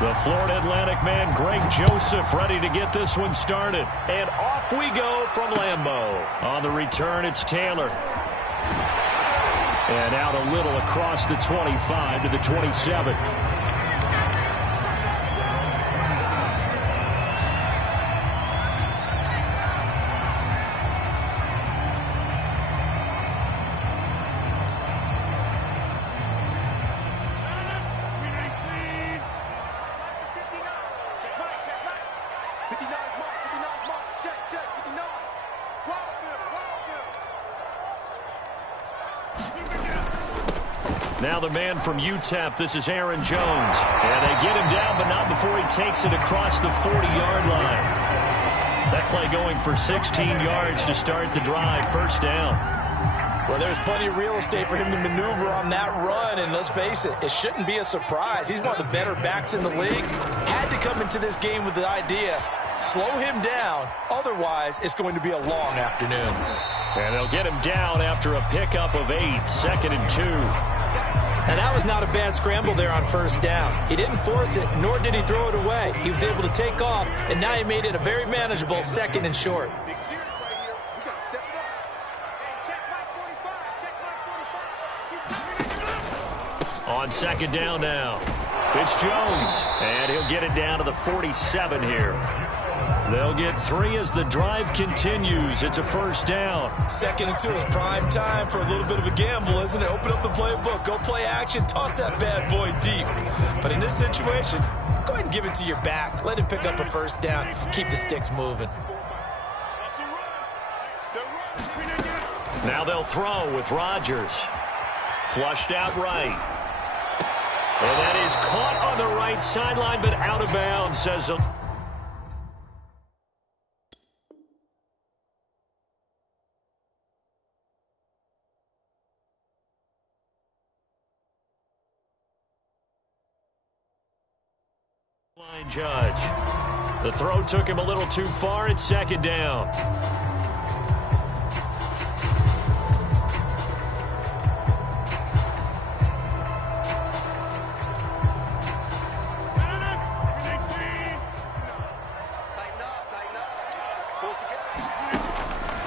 The Florida Atlantic man, Greg Joseph, ready to get this one started. And off we go from Lambeau. On the return, it's Taylor. And out a little across the 25 to the 27. Now the man from UTEP, this is Aaron Jones. And they get him down, but not before he takes it across the 40-yard line. That play going for 16 yards to start the drive, first down. Well, there's plenty of real estate for him to maneuver on that run, and let's face it, it shouldn't be a surprise. He's one of the better backs in the league. Had to come into this game with the idea, slow him down, otherwise it's going to be a long afternoon. And they'll get him down after a pickup of 8, 2nd and 2. And that was not a bad scramble there on first down. He didn't force it, nor did he throw it away. He was able to take off, and now he made it a very manageable 2nd and short. On 2nd down now, it's Jones, and he'll get it down to the 47 here. They'll get 3 as the drive continues. It's a first down. 2nd and 2 is prime time for a little bit of a gamble, isn't it? Open up the playbook, go play action, toss that bad boy deep. But in this situation, go ahead and give it to your back. Let him pick up a first down. Keep the sticks moving. Now they'll throw with Rodgers. Flushed out right. And that is caught on the right sideline, but out of bounds, says a line judge. The throw took him a little too far. It's 2nd down.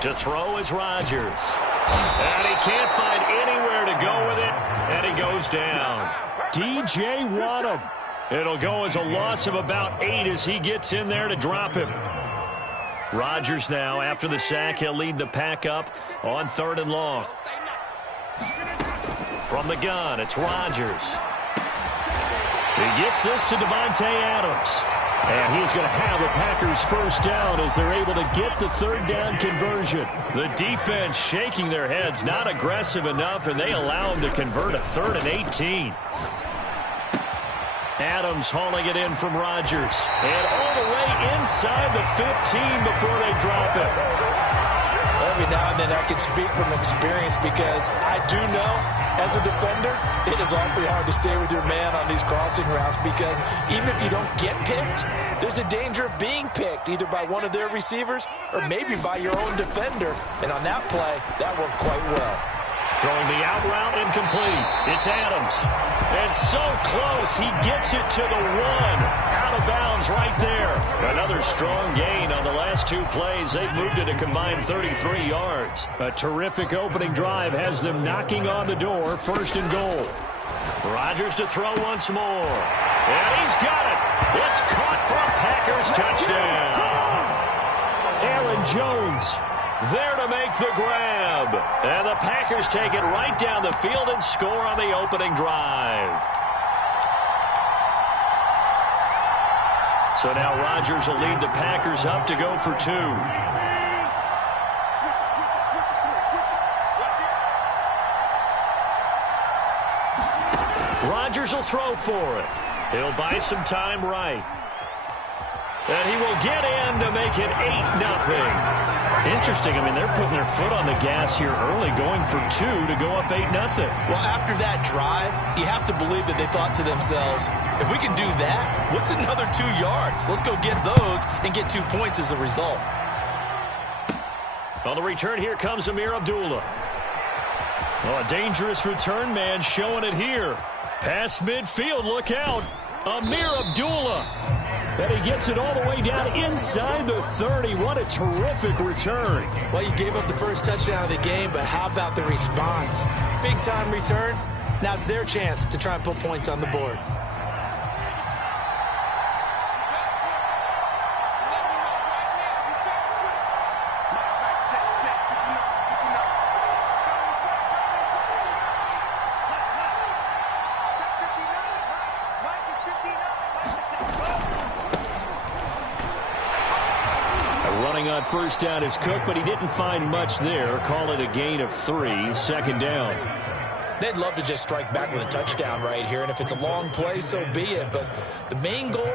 To throw is Rodgers. And he can't find anywhere to go with it. And he goes down. DJ Waddam. It'll go as a loss of about 8 as he gets in there to drop him. Rodgers now, after the sack, he'll lead the pack up on 3rd and long. From the gun, it's Rodgers. He gets this to Devontae Adams. And he's going to have the Packers first down as they're able to get the 3rd down conversion. The defense shaking their heads, not aggressive enough, and they allow him to convert a 3rd and 18. Adams hauling it in from Rodgers. And all the way inside the 15 before they drop it. Every now and then I can speak from experience because I do know, as a defender, it is awfully hard to stay with your man on these crossing routes because even if you don't get picked, there's a danger of being picked either by one of their receivers or maybe by your own defender. And on that play, that worked quite well. Throwing the out route incomplete. It's Adams. And so close, he gets it to the 1. Out of bounds right there. Another strong gain on the last 2 plays. They've moved it a combined 33 yards. A terrific opening drive has them knocking on the door. 1st and goal. Rodgers to throw once more. And he's got it. It's caught for a Packers touchdown. Aaron Jones there to make the grab. And the Packers take it right down the field and score on the opening drive. So now Rodgers will lead the Packers up to go for 2. Rodgers will throw for it. He'll buy some time right. And he will get in to make it 8-0. Interesting. I mean, they're putting their foot on the gas here early, going for 2 to go up 8-0. Well, after that drive, you have to believe that they thought to themselves, if we can do that, what's another 2 yards? Let's go get those and get 2 points as a result. On the return, here comes Amir Abdullah. Oh, a dangerous return man showing it here. Past midfield, look out. Amir Abdullah. And he gets it all the way down inside the 30. What a terrific return. Well, you gave up the first touchdown of the game, but how about the response? Big-time return. Now it's their chance to try and put points on the board. On first down is Cook, but he didn't find much there. Call it a gain of 3, second down. They'd love to just strike back with a touchdown right here, and if it's a long play, so be it. But the main goal,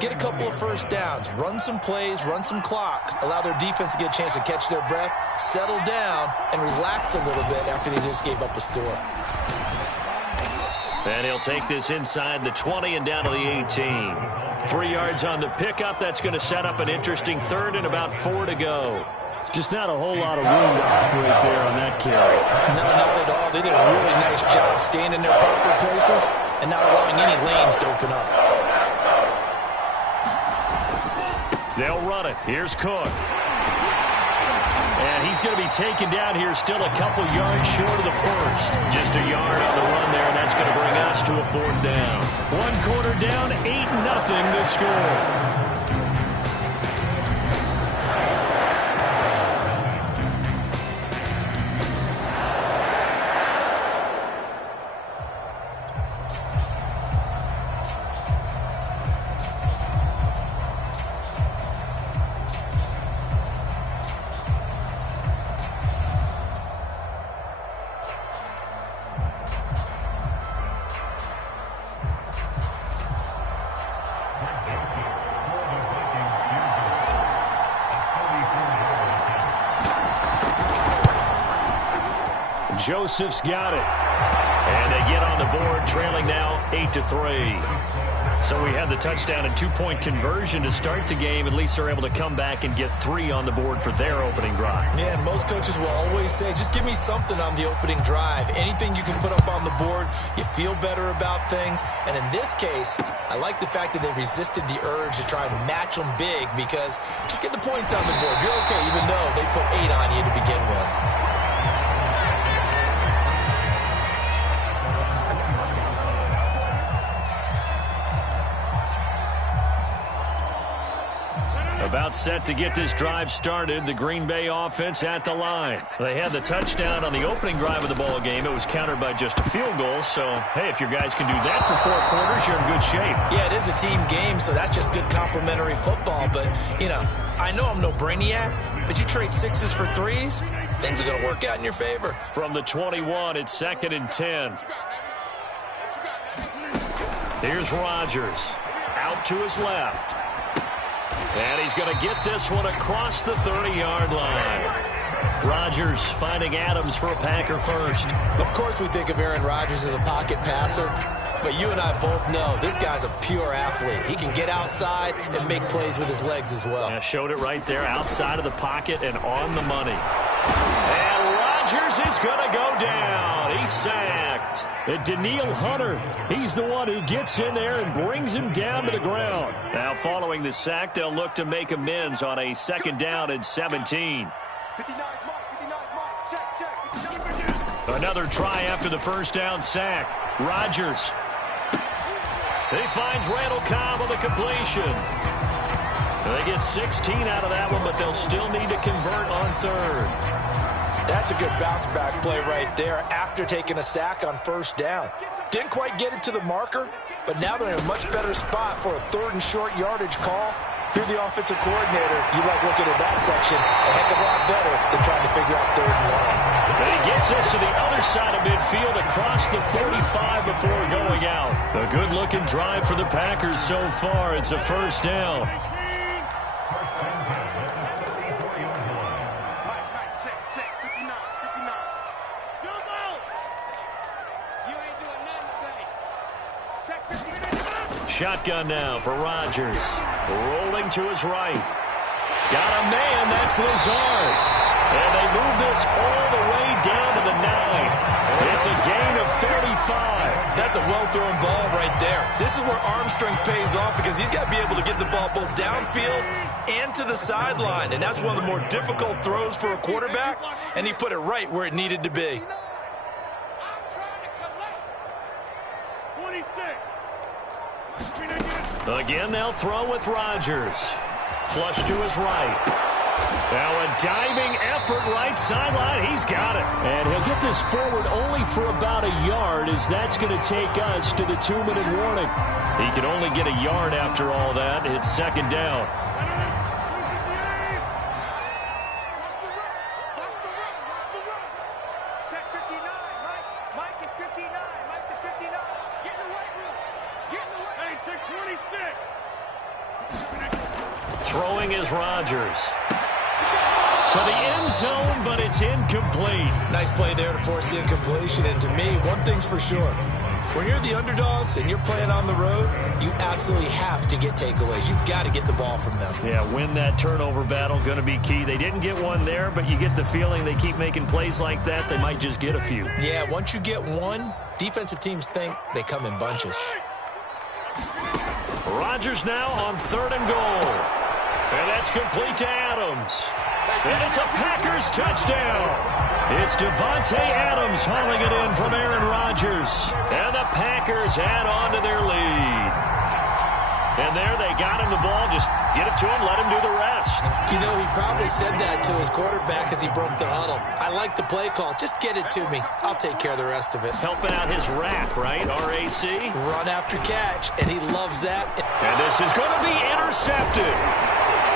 get a couple of first downs, run some plays, run some clock, allow their defense to get a chance to catch their breath, settle down, and relax a little bit after they just gave up a score. And he'll take this inside the 20 and down to the 18. 3 yards on the pickup. That's going to set up an interesting third and about 4 to go. Just not a whole lot of room to operate there on that carry. No, not at all. They did a really nice job staying in their proper places and not allowing any lanes to open up. They'll run it. Here's Cook. And he's going to be taken down here still a couple yards short of the first. Just a yard on the run there, and that's going to bring us to a 4th down. 1 quarter down, 8-0 the score. Joseph's got it. And they get on the board, trailing now 8-3. So we had the touchdown and 2-point conversion to start the game. At least they're able to come back and get 3 on the board for their opening drive. Yeah, and most coaches will always say, just give me something on the opening drive. Anything you can put up on the board, you feel better about things. And in this case, I like the fact that they resisted the urge to try and match them big, because just get the points on the board. You're okay, even though they put 8 on you to begin with. About set to get this drive started. The Green Bay offense at the line. They had the touchdown on the opening drive of the ball game. It was countered by just a field goal. So, hey, if your guys can do that for 4 quarters, you're in good shape. Yeah, it is a team game, so that's just good complimentary football. But, you know, I know I'm no brainiac, but you trade 6s for 3s, things are going to work out in your favor. From the 21, it's 2nd and 10. Here's Rodgers. Out to his left. And he's going to get this one across the 30-yard line. Rodgers finding Adams for a Packer first. Of course we think of Aaron Rodgers as a pocket passer, but you and I both know this guy's a pure athlete. He can get outside and make plays with his legs as well. Yeah, showed it right there, outside of the pocket and on the money. And Rodgers is going to go down. He's sacked. And Daniil Hunter, he's the one who gets in there and brings him down to the ground. Now following the sack, they'll look to make amends on a 2nd down and 17. Another try after the first down sack. Rodgers. He finds Randall Cobb on the completion. They get 16 out of that one, but they'll still need to convert on 3rd. That's a good bounce-back play right there after taking a sack on 1st down. Didn't quite get it to the marker, but now they're in a much better spot for a 3rd and short yardage call. If you're the offensive coordinator, you like looking at that section a heck of a lot better than trying to figure out 3rd and long. But he gets us to the other side of midfield across the 45 before going out. A good-looking drive for the Packers so far. It's a 1st down. Shotgun now for Rodgers. Rolling to his right. Got a man, that's Lazard. And they move this all the way down to the 9. It's a gain of 35. That's a well-thrown ball right there. This is where arm strength pays off because he's got to be able to get the ball both downfield and to the sideline. And that's one of the more difficult throws for a quarterback, and he put it right where it needed to be. Again, they'll throw with Rodgers. Flush to his right. Now a diving effort right sideline. He's got it. And he'll get this forward only for about a yard, as that's going to take us to the 2-minute warning. He can only get a yard after all that. It's second down. Throwing is Rodgers. To the end zone, but it's incomplete. Nice play there to force the incompletion. And to me, one thing's for sure. When you're the underdogs and you're playing on the road, you absolutely have to get takeaways. You've got to get the ball from them. Yeah, win that turnover battle, going to be key. They didn't get one there, but you get the feeling they keep making plays like that, they might just get a few. Yeah, once you get one, defensive teams think they come in bunches. Rodgers now on 3rd and goal. And that's complete to Adams. And it's a Packers touchdown. It's Devontae Adams hauling it in from Aaron Rodgers. And the Packers add on to their lead. And there they got him the ball. Just get it to him, let him do the rest. You know, he probably said that to his quarterback as he broke the huddle. I like the play call. Just get it to me. I'll take care of the rest of it. Helping out his rack, right? R-A-C? Run after catch, and he loves that. And this is going to be intercepted.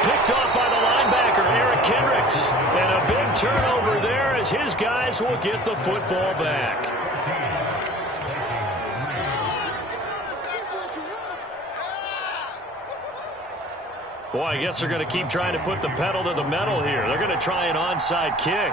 Picked off by the linebacker, Eric Kendricks. And a big turnover there as his guys will get the football back. Boy, I guess they're going to keep trying to put the pedal to the metal here. They're going to try an onside kick.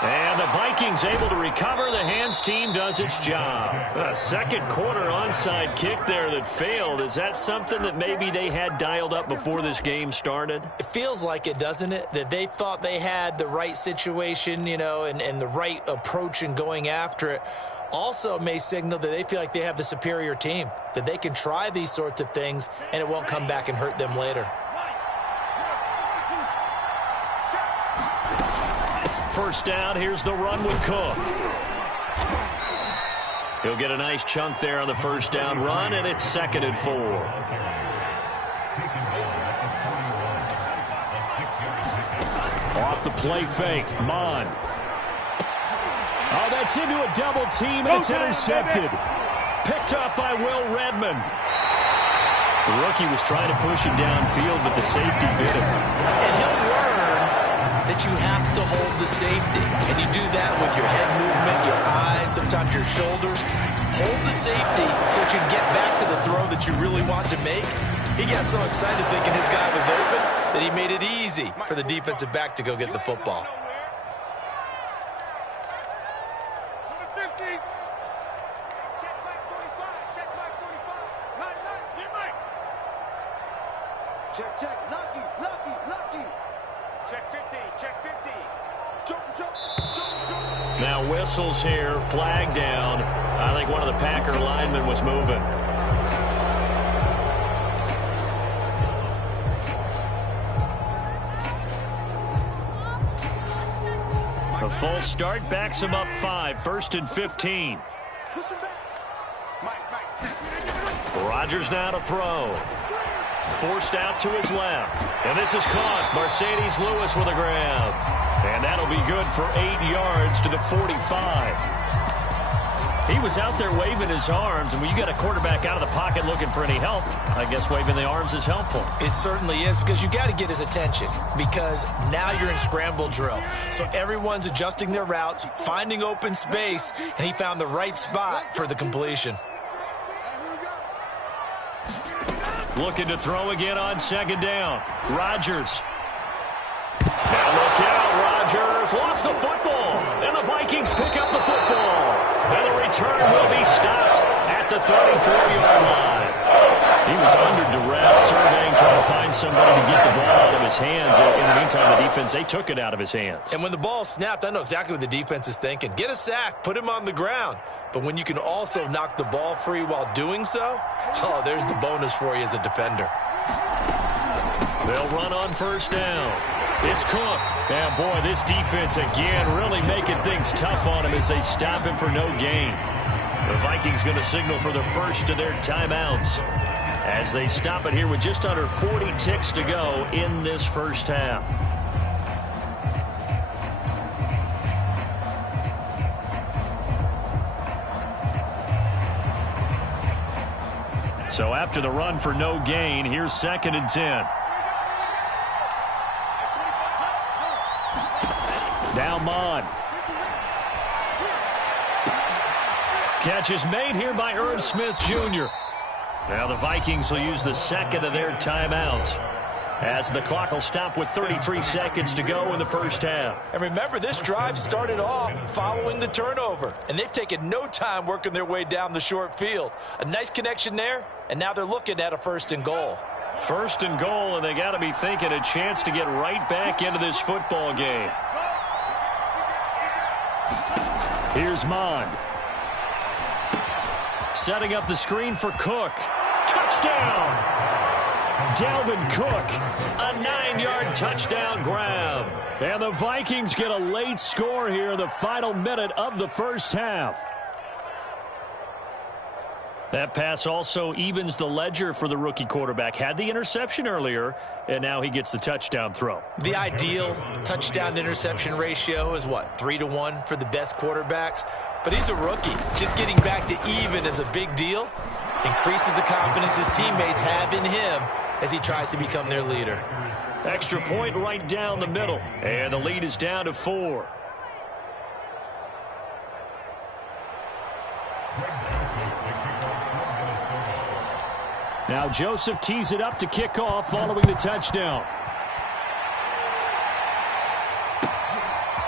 And the Vikings able to recover. The hands team does its job. A second quarter onside kick there that failed. Is that something that maybe they had dialed up before this game started? It feels like it, doesn't it? That they thought they had the right situation, you know, and the right approach in going after it. Also may signal that they feel like they have the superior team, that they can try these sorts of things and it won't come back and hurt them later. First down, here's the run with Cook. He'll get a nice chunk there on the first down run, and it's 2nd and 4. Off the play fake, Mon. Oh, that's into a double team, and it's intercepted. Picked up by Will Redmond. The rookie was trying to push him downfield, but the safety bit him. And he'll learn that you have to hold the safety. And you do that with your head movement, your eyes, sometimes your shoulders. Hold the safety so that you can get back to the throw that you really want to make. He got so excited thinking his guy was open that he made it easy for the defensive back to go get the football. Now whistles here, flag down. I think one of the Packer linemen was moving. A full start backs him up 5, 1st and 15. Rodgers now to throw. Forced out to his left. And this is caught. Mercedes Lewis with a grab. And that'll be good for 8 yards to the 45. He was out there waving his arms, and when you got a quarterback out of the pocket looking for any help, I guess waving the arms is helpful. It certainly is, because you got to get his attention, because now you're in scramble drill. So everyone's adjusting their routes, finding open space, and he found the right spot for the completion. Looking to throw again on 2nd down. Rodgers. Now look out, Rodgers lost the football, and the Vikings pick up the football. And the return will be stopped at the 34-yard line. He was under duress, surveying, trying to find somebody to get the ball out of his hands. In the meantime, the defense, they took it out of his hands. And when the ball snapped, I know exactly what the defense is thinking. Get a sack, put him on the ground. But when you can also knock the ball free while doing so, oh, there's the bonus for you as a defender. They'll run on first down. It's Cook. And, boy, this defense, again, really making things tough on him as they stop him for no gain. The Vikings going to signal for the first of their timeouts as they stop it here with just under 40 ticks to go in this first half. So after the run for no gain, here's 2nd and 10. Now Mon. Catch is made here by Irv Smith Jr. Now the Vikings will use the second of their timeouts as the clock will stop with 33 seconds to go in the first half. And remember, this drive started off following the turnover, and they've taken no time working their way down the short field. A nice connection there, and now they're looking at a 1st and goal. 1st and goal, and they got to be thinking a chance to get right back into this football game. Here's Mon. Setting up the screen for Cook. Touchdown! Dalvin Cook, a 9-yard touchdown grab. And the Vikings get a late score here in the final minute of the first half. That pass also evens the ledger for the rookie quarterback. Had the interception earlier, and now he gets the touchdown throw. The ideal touchdown-interception ratio is, what, 3-to-1 for the best quarterbacks? But he's a rookie. Just getting back to even is a big deal. Increases the confidence his teammates have in him as he tries to become their leader. Extra point right down the middle. And the lead is down to 4. Now Joseph tees it up to kick off following the touchdown.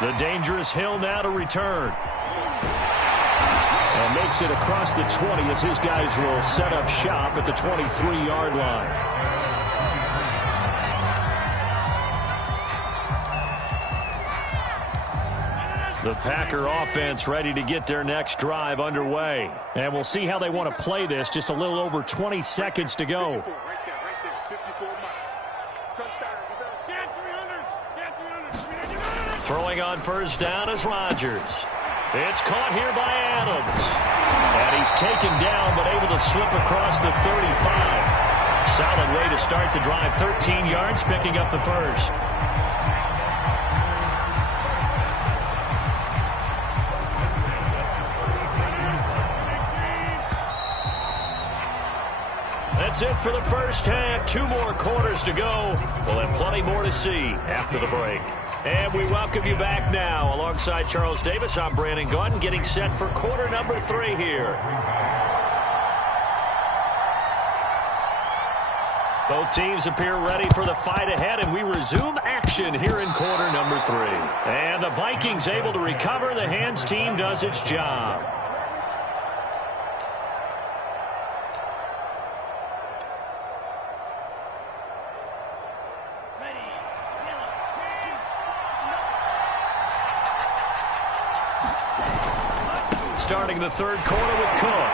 The dangerous Hill now to return. And makes it across the 20 as his guys will set up shop at the 23-yard line. The Packer offense ready to get their next drive underway. And we'll see how they want to play this. Just a little over 20 seconds to go. Throwing on first down is Rodgers. It's caught here by Adams. And he's taken down but able to slip across the 35. Solid way to start the drive. 13 yards, picking up the first. That's it for the first half. 2 more quarters to go. We'll have plenty more to see after the break. And we welcome you back now. Alongside Charles Davis, I'm Brandon Gunn, getting set for quarter number 3 here. Both teams appear ready for the fight ahead, and we resume action here in quarter number 3. And the Vikings able to recover. The hands team does its job. Starting the third quarter with Cook.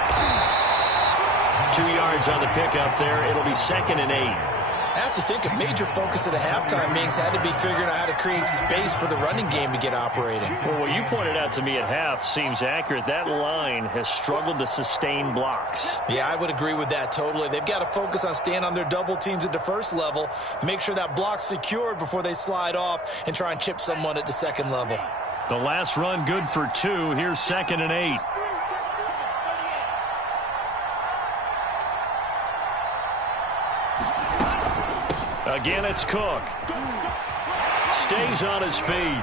2 yards on the pickup there. It'll be 2nd and 8. I have to think a major focus of the halftime meetings had to be figuring out how to create space for the running game to get operating. Well, what you pointed out to me at half seems accurate. That line has struggled to sustain blocks. Yeah, I would agree with that totally. They've got to focus on staying on their double teams at the first level, make sure that block's secured before they slide off and try and chip someone at the second level. The last run good for 2. Here's 2nd and 8. Again, it's Cook. Stays on his feet.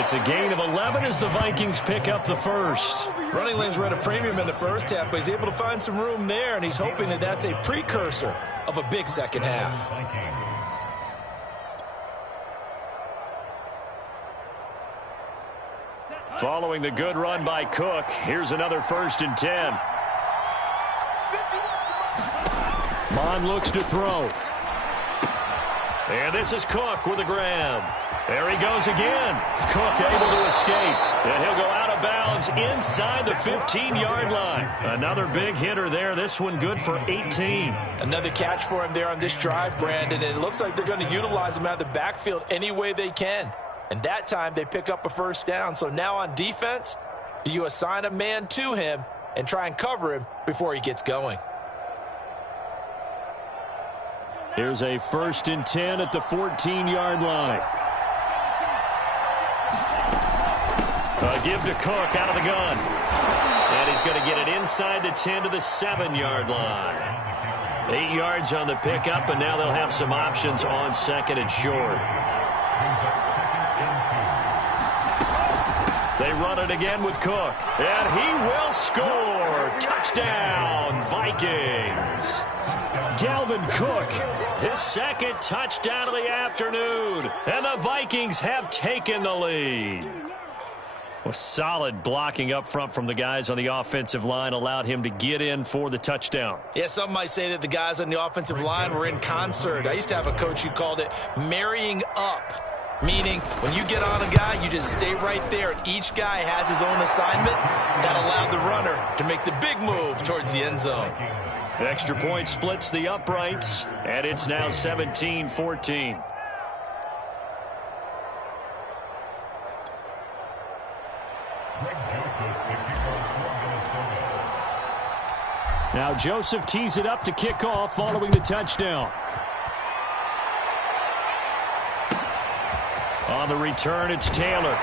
It's a gain of 11 as the Vikings pick up the first. Running lanes were at a premium in the first half, but he's able to find some room there, and he's hoping that that's a precursor of a big second half. Following the good run by Cook, here's another 1st and 10. Lamont looks to throw. And this is Cook with a grab. There he goes again. Cook able to escape. And he'll go out of bounds inside the 15-yard line. Another big hitter there. This one good for 18. Another catch for him there on this drive, Brandon. And it looks like they're going to utilize him out of the backfield any way they can. And that time they pick up a first down. So now on defense, do you assign a man to him and try and cover him before he gets going? Here's a 1st and 10 at the 14-yard line. A give to Cook out of the gun. And he's going to get it inside the 10 to the 7-yard line. 8 yards on the pickup, and now they'll have some options on 2nd and short. They run it again with Cook. And he will score. Touchdown, Vikings. Dalvin Cook, his 2nd touchdown of the afternoon. And the Vikings have taken the lead. Well, solid blocking up front from the guys on the offensive line allowed him to get in for the touchdown. Yeah, some might say that the guys on the offensive line were in concert. I used to have a coach who called it marrying up, meaning when you get on a guy, you just stay right there. Each guy has his own assignment. That allowed the runner to make the big move towards the end zone. Extra point splits the uprights, and it's now 17-14. Now Joseph tees it up to kick off following the touchdown. On the return, it's Taylor.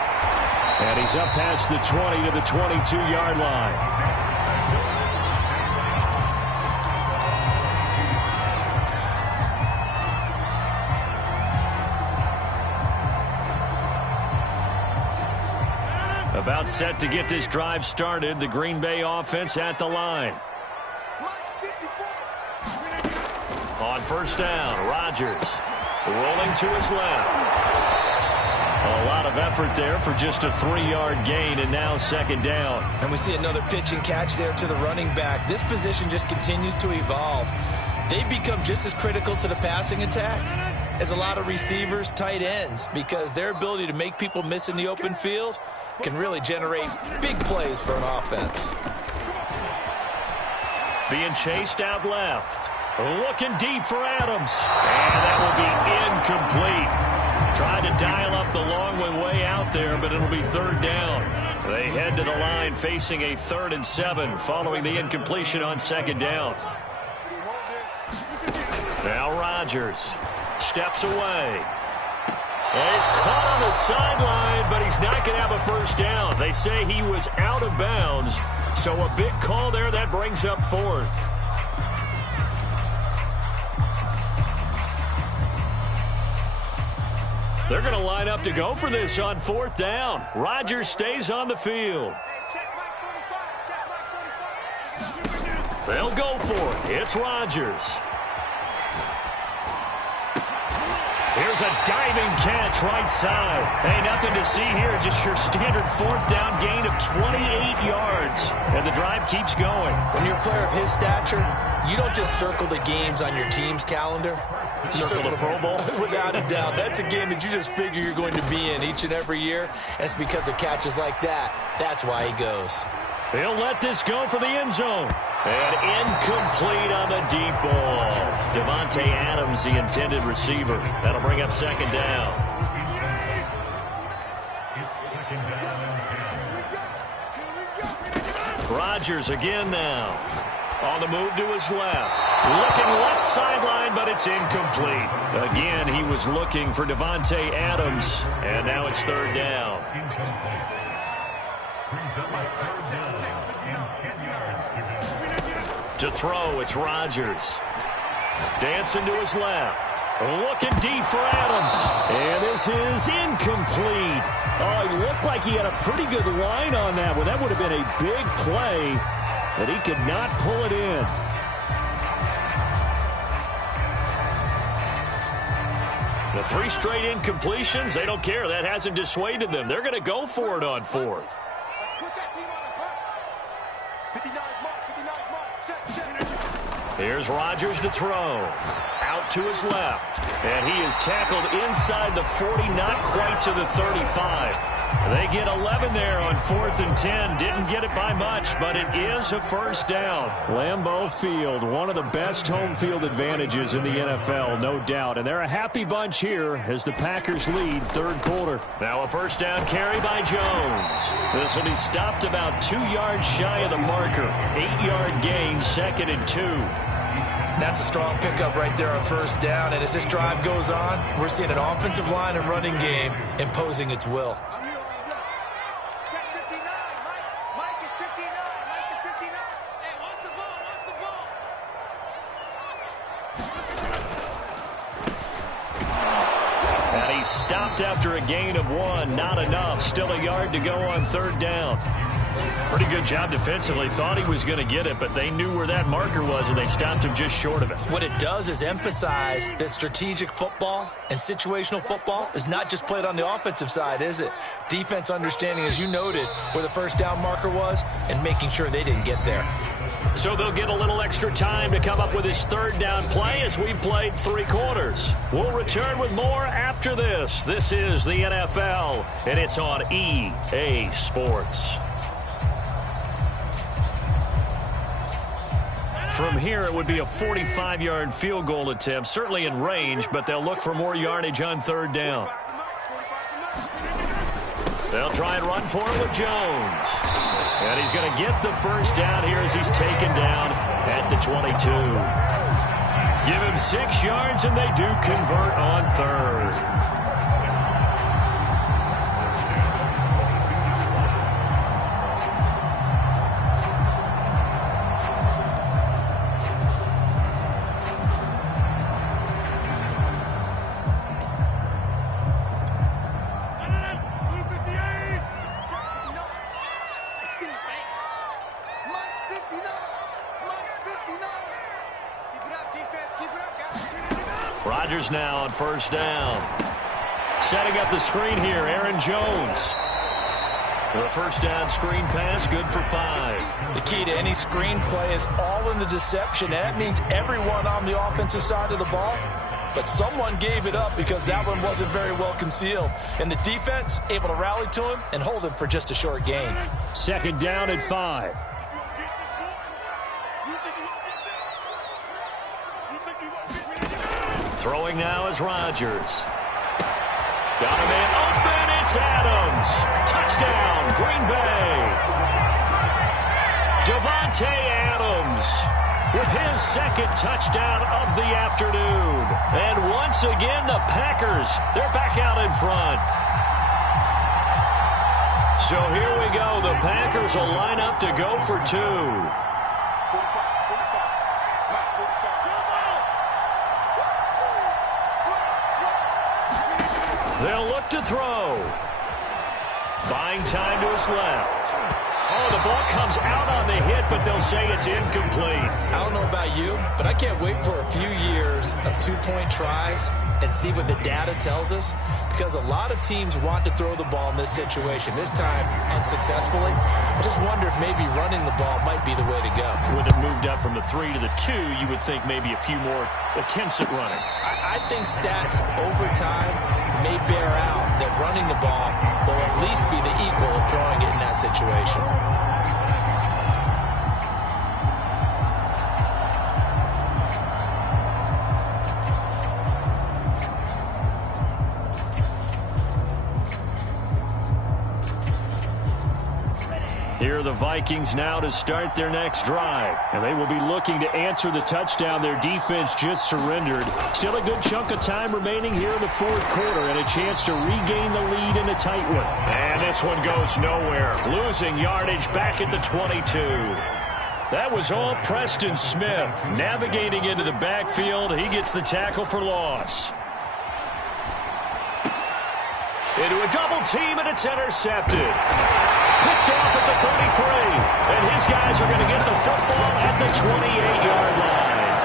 And he's up past the 20 to the 22-yard line. About set to get this drive started. The Green Bay offense at the line. On 1st down, Rodgers rolling to his left. A lot of effort there for just a 3-yard gain, and now 2nd down. And we see another pitch and catch there to the running back. This position just continues to evolve. They become just as critical to the passing attack as a lot of receivers, tight ends, because their ability to make people miss in the open field can really generate big plays for an offense. Being chased out left. Looking deep for Adams. And that will be incomplete. Tried to dial up the long one way out there, but it'll be 3rd down. They head to the line facing a 3rd and 7 following the incompletion on 2nd down. Now Rodgers steps away. And he's caught on the sideline, but he's not going to have a 1st down. They say he was out of bounds, so a big call there. That brings up 4th. They're going to line up to go for this on 4th down. Rodgers stays on the field. They'll go for it. It's Rodgers. Here's a diving catch right side. Hey, nothing to see here. Just your standard 4th down gain of 28 yards. And the drive keeps going. When you're a player of his stature, you don't just circle the games on your team's calendar. You circle the Pro Bowl? Without a doubt. That's a game that you just figure you're going to be in each and every year. And it's because of catches like that. That's why he goes. He'll let this go for the end zone. And incomplete on the deep ball. Davante Adams, the intended receiver. That'll bring up 2nd down. Rodgers again now. On the move to his left. Looking left sideline, but it's incomplete. Again, he was looking for Davante Adams. And now it's 3rd down. To throw, it's Rodgers. Dancing to his left. Looking deep for Adams. And this is incomplete. Oh, he looked like he had a pretty good line on that one. That would have been a big play, but he could not pull it in. The 3 straight incompletions, they don't care. That hasn't dissuaded them. They're going to go for it on 4th. Here's Rodgers to throw. Out to his left. And he is tackled inside the 40, not quite to the 35. They get 11 there on 4th and 10. Didn't get it by much, but it is a first down. Lambeau Field, one of the best home field advantages in the NFL, no doubt. And they're a happy bunch here as the Packers lead third quarter. Now a first down carry by Jones. This will be stopped about 2 yards shy of the marker. 8-yard gain, 2nd and 2. That's a strong pickup right there on first down. And as this drive goes on, we're seeing an offensive line and running game imposing its will. Stopped after a gain of 1. Not enough. Still a yard to go on third down. Pretty good job defensively. Thought he was going to get it, but they knew where that marker was, and they stopped him just short of it. What it does is emphasize that strategic football and situational football is not just played on the offensive side, is it? Defense understanding, as you noted, where the first down marker was and making sure they didn't get there. So they'll get a little extra time to come up with his third down play as we've played 3 quarters. We'll return with more after this. This is the NFL, and it's on EA Sports. From here, it would be a 45-yard field goal attempt, certainly in range, but they'll look for more yardage on third down. They'll try and run for it with Jones. And he's going to get the first down here as he's taken down at the 22. Give him 6 yards, and they do convert on third. Rodgers now on first down. Setting up the screen here, Aaron Jones. The first down screen pass, good for 5. The key to any screen play is all in the deception. And that means everyone on the offensive side of the ball. But someone gave it up because that one wasn't very well concealed. And the defense able to rally to him and hold him for just a short gain. Second down at 5. Throwing now is Rodgers. Got a man open. It's Adams. Touchdown, Green Bay. Davante Adams with his second touchdown of the afternoon. And once again, the Packers, they're back out in front. So here we go. The Packers will line up to go for 2. They'll look to throw. Buying time to his left. Oh, the ball comes out on the hit, but they'll say it's incomplete. I don't know about you, but I can't wait for a few years of 2-point tries and see what the data tells us, because a lot of teams want to throw the ball in this situation. This time, unsuccessfully. I just wonder if maybe running the ball might be the way to go. Would have moved up from the 3 to the 2, you would think maybe a few more attempts at running. I think stats over time may bear out that running the ball will at least be the equal of throwing it in that situation. Here are the Vikings now to start their next drive. And they will be looking to answer the touchdown their defense just surrendered. Still a good chunk of time remaining here in the fourth quarter and a chance to regain the lead in a tight one. And this one goes nowhere. Losing yardage back at the 22. That was all Preston Smith. Navigating into the backfield, he gets the tackle for loss. Into a double team, and it's intercepted. Picked off at the 33, and his guys are going to get the football at the 28-yard line.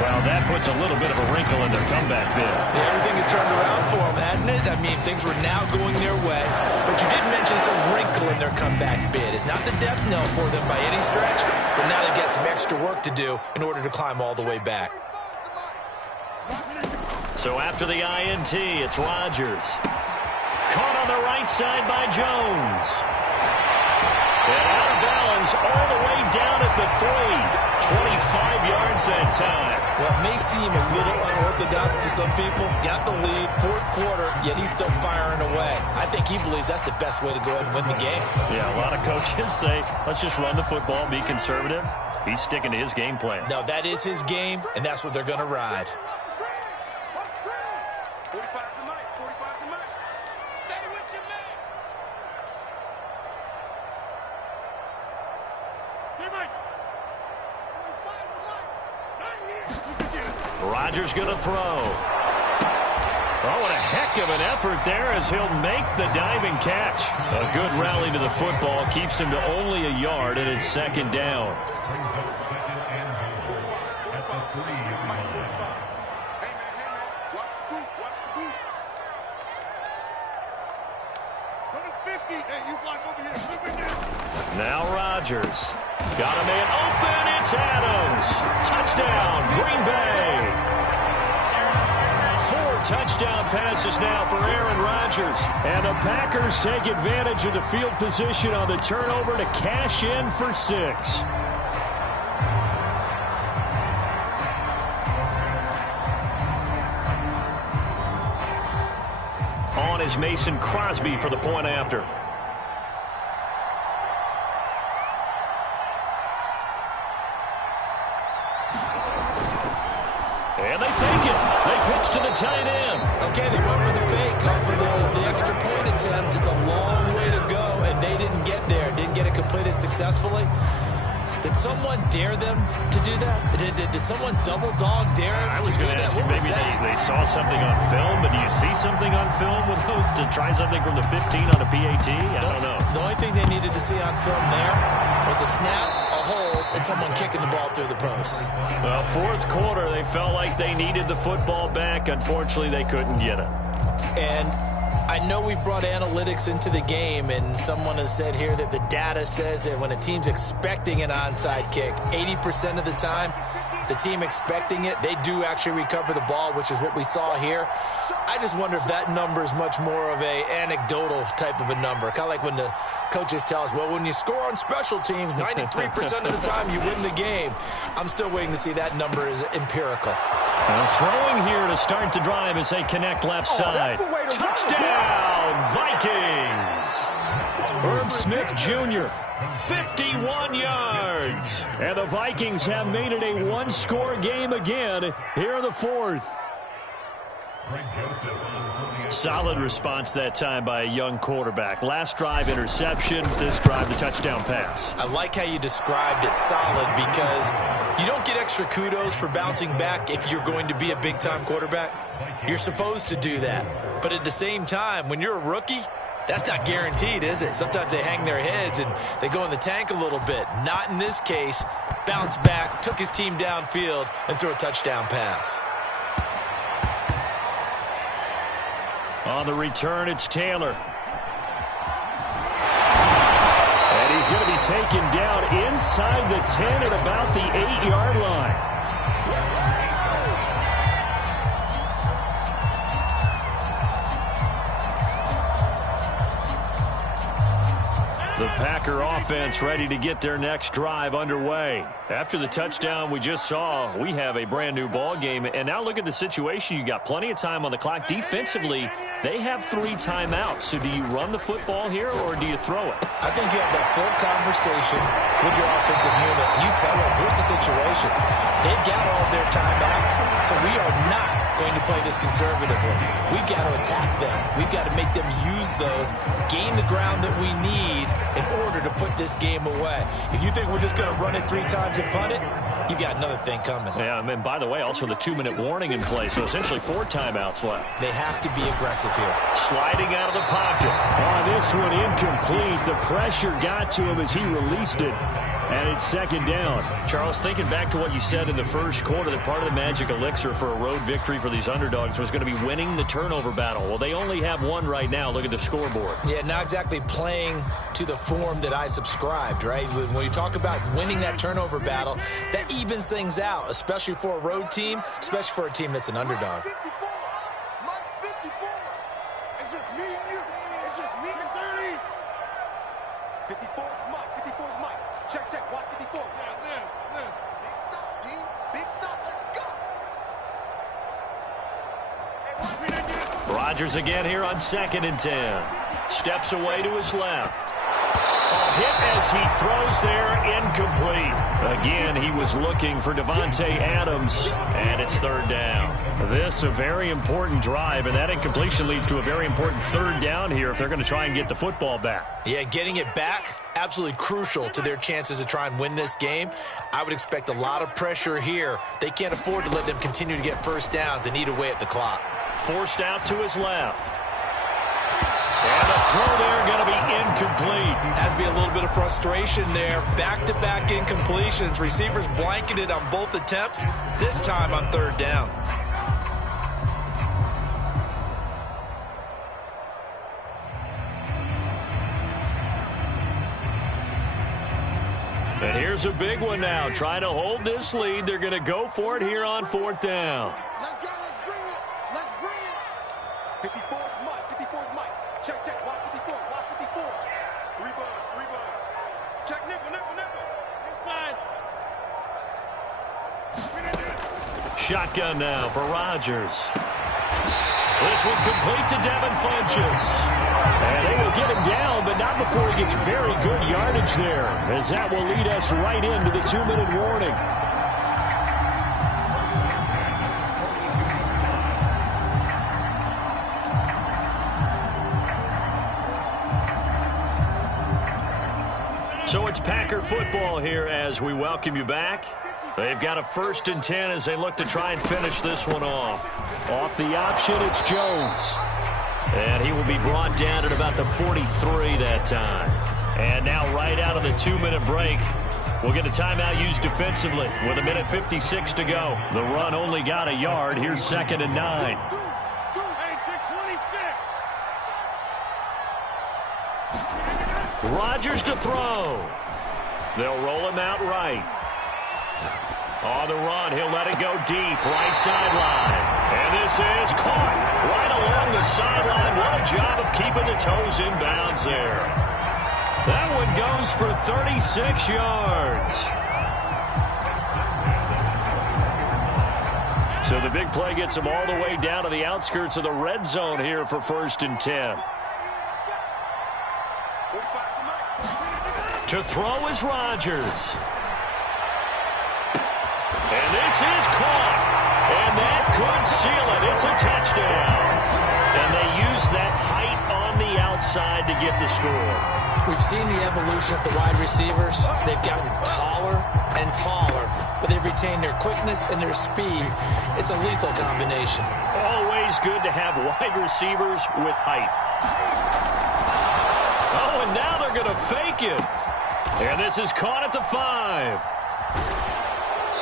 Well, that puts a little bit of a wrinkle in their comeback bid. Yeah, everything had turned around for them, hadn't it? I mean, things were now going their way. But you did mention it's a wrinkle in in their comeback bid. It's not the death knell for them by any stretch, but now they've got some extra work to do in order to climb all the way back. So after the INT, it's Rodgers. Caught on the right side by Jones. And out of balance all the way down at the 3. 25 yards that time. Well, it may seem a little unorthodox to some people. Got the lead, fourth quarter, yet he's still firing away. I think he believes that's the best way to go ahead and win the game. Yeah, a lot of coaches say, let's just run the football, be conservative. He's sticking to his game plan. No, that is his game, and that's what they're going to ride. Rodgers going to throw. Oh, what a heck of an effort there as he'll make the diving catch. A good rally to the football keeps him to only a yard, and it's second down. Now Rodgers. Got a man open. It's Adams. Touchdown, Green Bay. 4 touchdown passes now for Aaron Rodgers. And the Packers take advantage of the field position on the turnover to cash in for 6. On is Mason Crosby for the point after. And they fake it. They pitch to the tight end. Okay, they went for the fake, called for the extra point attempt. It's a long way to go, and they didn't get there. Didn't get it completed successfully. Did someone dare them to do that? Did someone double dog dare them I was going to ask you, maybe they saw something on film, but do you see something on film with those to try something from the 15 on a PAT? I don't know. The only thing they needed to see on film there was a snap, a hold, and someone kicking the ball through the post. Well, fourth quarter, they felt like they needed the football back. Unfortunately, they couldn't get it. And I know we brought analytics into the game, and someone has said here that the data says that when a team's expecting an onside kick, 80% of the time, the team expecting it, they do actually recover the ball, which is what we saw here. I just wonder if that number is much more of a anecdotal type of a number. Kind of like when the coaches tell us, well, when you score on special teams, 93% of the time you win the game. I'm still waiting to see that number is empirical. Throwing here to start the drive as they connect left side. Touchdown, Vikings! Herb Smith Jr., 51 yards. And the Vikings have made it a one-score game again here in the fourth. Solid response that time by a young quarterback. Last drive, interception. This drive, the touchdown pass. I like how you described it solid because you don't get extra kudos for bouncing back if you're going to be a big-time quarterback. You're supposed to do that. But at the same time, when you're a rookie, that's not guaranteed, is it? Sometimes they hang their heads and they go in the tank a little bit. Not in this case. Bounced back, took his team downfield, and threw a touchdown pass. On the return, it's Taylor. And he's going to be taken down inside the 10 at about the 8-yard line. The Packer offense ready to get their next drive underway. After the touchdown we just saw, we have a brand new ball game. And now look at the situation. You got plenty of time on the clock. Defensively, they have 3 timeouts. So do you run the football here or do you throw it? I think you have that full conversation with your offensive unit. And you tell them, here's the situation. They've got all their timeouts, so we are not going to play this conservatively. We've got to attack them. We've got to make them use those, gain the ground that we need in order to put this game away. If you think we're just going to run it 3 times and punt it, you've got another thing coming. Yeah, and by the way, also the 2-minute warning in play, so essentially 4 timeouts left. They have to be aggressive here. Sliding out of the pocket. Oh, this one incomplete. The pressure got to him as he released it. and it's second down. Charles, thinking back to what you said in the first quarter, that part of the magic elixir for a road victory for these underdogs was going to be winning the turnover battle. Well, they only have one right now. Look at the scoreboard. Yeah, not exactly playing to the form that I subscribed, right? When you talk about winning that turnover battle, that evens things out, especially for a road team, especially for a team that's an underdog. 54 is Mike. 54 is Mike. Check, check. Watch 54. Yeah, this. Big stop, G. Big stop. Let's go. Rodgers again here on 2nd and 10. Steps away to his left. Hit as he throws there, incomplete. Again, he was looking for Davante Adams, and it's 3rd down. This a very important drive, and that incompletion leads to a very important 3rd down here if they're going to try and get the football back. Yeah, getting it back, absolutely crucial to their chances to try and win this game. I would expect a lot of pressure here. They can't afford to let them continue to get first downs and eat away at the clock. Forced out to his left. And the throw there going to be incomplete. Has to be a little bit of frustration there. Back-to-back incompletions. Receivers blanketed on both attempts, this time on 3rd down. And here's a big one now. Trying to hold this lead. They're going to go for it here on 4th down. Let's go. Let's bring it. Let's bring it. 54 is Mike. 54 is Mike. Check, check. Watch 54. Watch 54. 3 buzz. 3 buzz. Check nickel, nickel, nickel. Inside. Shotgun now for Rodgers. This one complete to Devin Funchess. And they will get him down, but not before he gets very good yardage there, as that will lead us right into the 2-minute warning. So it's Packer football here as we welcome you back. They've got a 1st and 10 as they look to try and finish this one off. Off the option, it's Jones. And he will be brought down at about the 43 that time. And now right out of the 2-minute break, we'll get a timeout used defensively with 1:56 to go. The run only got a yard. Here's 2nd and 9. Rodgers to throw. They'll roll him out right. On the run, he'll let it go deep, right sideline. And this is caught right along the sideline. What a job of keeping the toes in bounds there. That one goes for 36 yards. So the big play gets him all the way down to the outskirts of the red zone here for 1st and 10. To throw is Rodgers. And this is caught. And that could seal it. It's a touchdown. And they use that height on the outside to get the score. We've seen the evolution of the wide receivers. They've gotten taller and taller, but they've retained their quickness and their speed. It's a lethal combination. Always good to have wide receivers with height. Oh, and now they're going to fake it. And this is caught at the 5.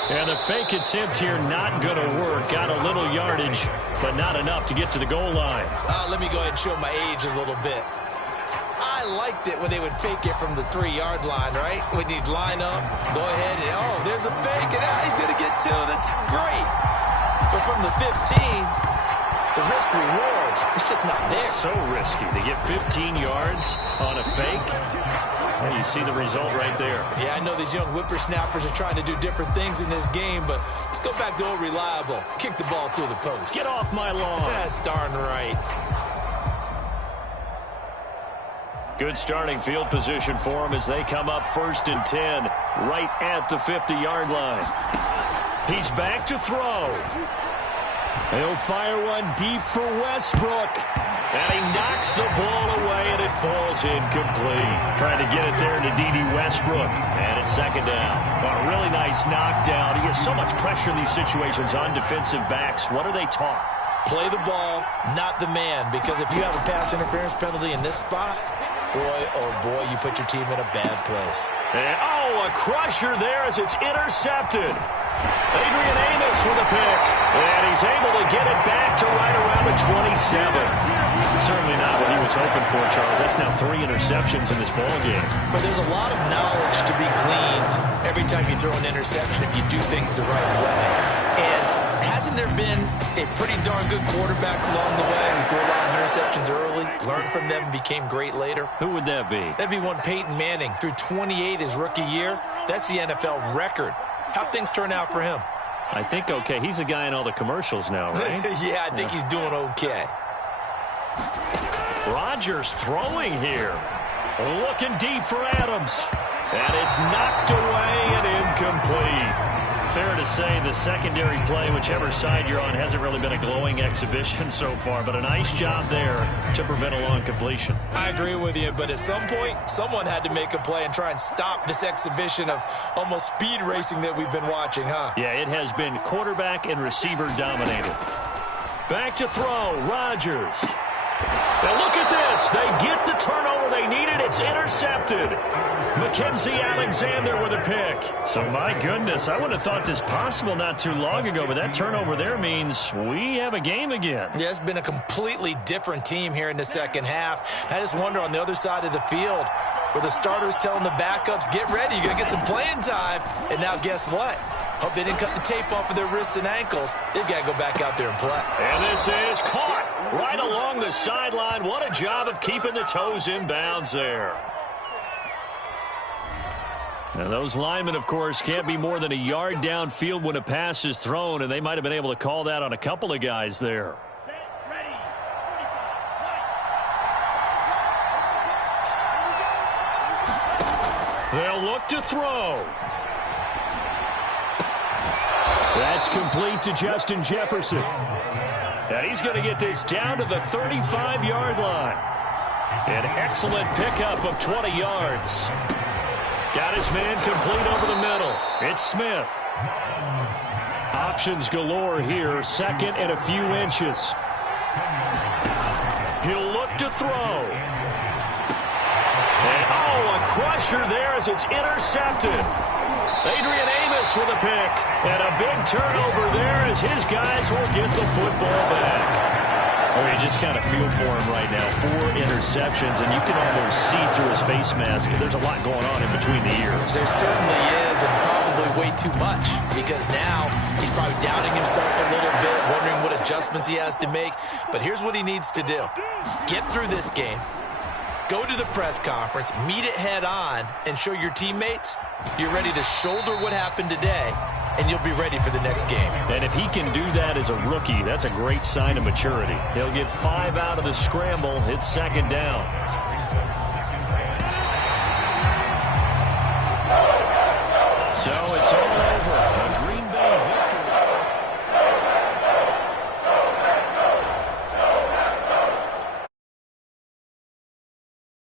And the fake attempt here not going to work. Got a little yardage, but not enough to get to the goal line. Let me go ahead and show my age a little bit. I liked it when they would fake it from the 3-yard line, right? When you'd line up, go ahead and, oh, there's a fake, and he's going to get 2. That's great. But from the 15, the risk-reward, it's just not there. So risky to get 15 yards on a fake. And you see the result right there. Yeah, I know these young whippersnappers are trying to do different things in this game, but let's go back to old reliable. Kick the ball through the post. Get off my lawn. That's darn right. Good starting field position for them as they come up 1st and 10 right at the 50-yard line. He's back to throw. He'll fire one deep for Westbrook. And he knocks the ball away, and it falls incomplete. Trying to get it there to D.D. Westbrook. And it's 2nd down. A really nice knockdown. He has so much pressure in these situations on defensive backs. What are they taught? Play the ball, not the man. Because if you have a pass interference penalty in this spot, boy, oh boy, you put your team in a bad place. And, oh, Oh, a crusher there as it's intercepted. Adrian Amos with a pick. And he's able to get it back to right around the 27. Certainly not what he was hoping for, Charles. That's now 3 interceptions in this ballgame. But there's a lot of knowledge to be gleaned every time you throw an interception if you do things the right way. And hasn't there been a pretty darn good quarterback along the way who threw a lot of interceptions early, learned from them, and became great later? Who would that be? That'd be one Peyton Manning. Threw 28 his rookie year. That's the NFL record. How'd things turn out for him? I think okay. He's a guy in all the commercials now, right? Yeah, I think he's doing okay. Rodgers throwing here. Looking deep for Adams. And it's knocked away and incomplete. Fair to say the secondary play, whichever side you're on, hasn't really been a glowing exhibition so far, but a nice job there to prevent a long completion. I agree with you, but at some point, someone had to make a play and try and stop this exhibition of almost speed racing that we've been watching, huh? Yeah, it has been quarterback and receiver dominated. Back to throw, Rodgers. Now look at this. They get the turnover they needed. It's intercepted. Mackenzie Alexander with a pick. So, my goodness, I would have thought this possible not too long ago, but that turnover there means we have a game again. Yeah, it's been a completely different team here in the second half. I just wonder on the other side of the field where the starters telling the backups, get ready, you're going to get some playing time. And now guess what? Hope they didn't cut the tape off of their wrists and ankles. They've got to go back out there and play. And this is caught right along the sideline. What a job of keeping the toes in bounds there. Now, those linemen, of course, can't be more than a yard downfield when a pass is thrown, and they might have been able to call that on a couple of guys there. They'll look to throw. That's complete to Justin Jefferson. And he's going to get this down to the 35-yard line. An excellent pickup of 20 yards. Got his man complete over the middle. It's Smith. Options galore here. Second and a few inches. He'll look to throw. And, oh, a crusher there as it's intercepted. Adrian Amos with a pick. And a big turnover there as his guys will get the football back. Oh, you just kind of feel for him right now. 4 interceptions, and you can almost see through his face mask. There's a lot going on in between the ears. There certainly is, and probably way too much, because now he's probably doubting himself a little bit, wondering what adjustments he has to make. But here's what he needs to do. Get through this game. Go to the press conference, meet it head on, and show your teammates you're ready to shoulder what happened today, and you'll be ready for the next game. And if he can do that as a rookie, that's a great sign of maturity. He'll get 5 out of the scramble. It's second down.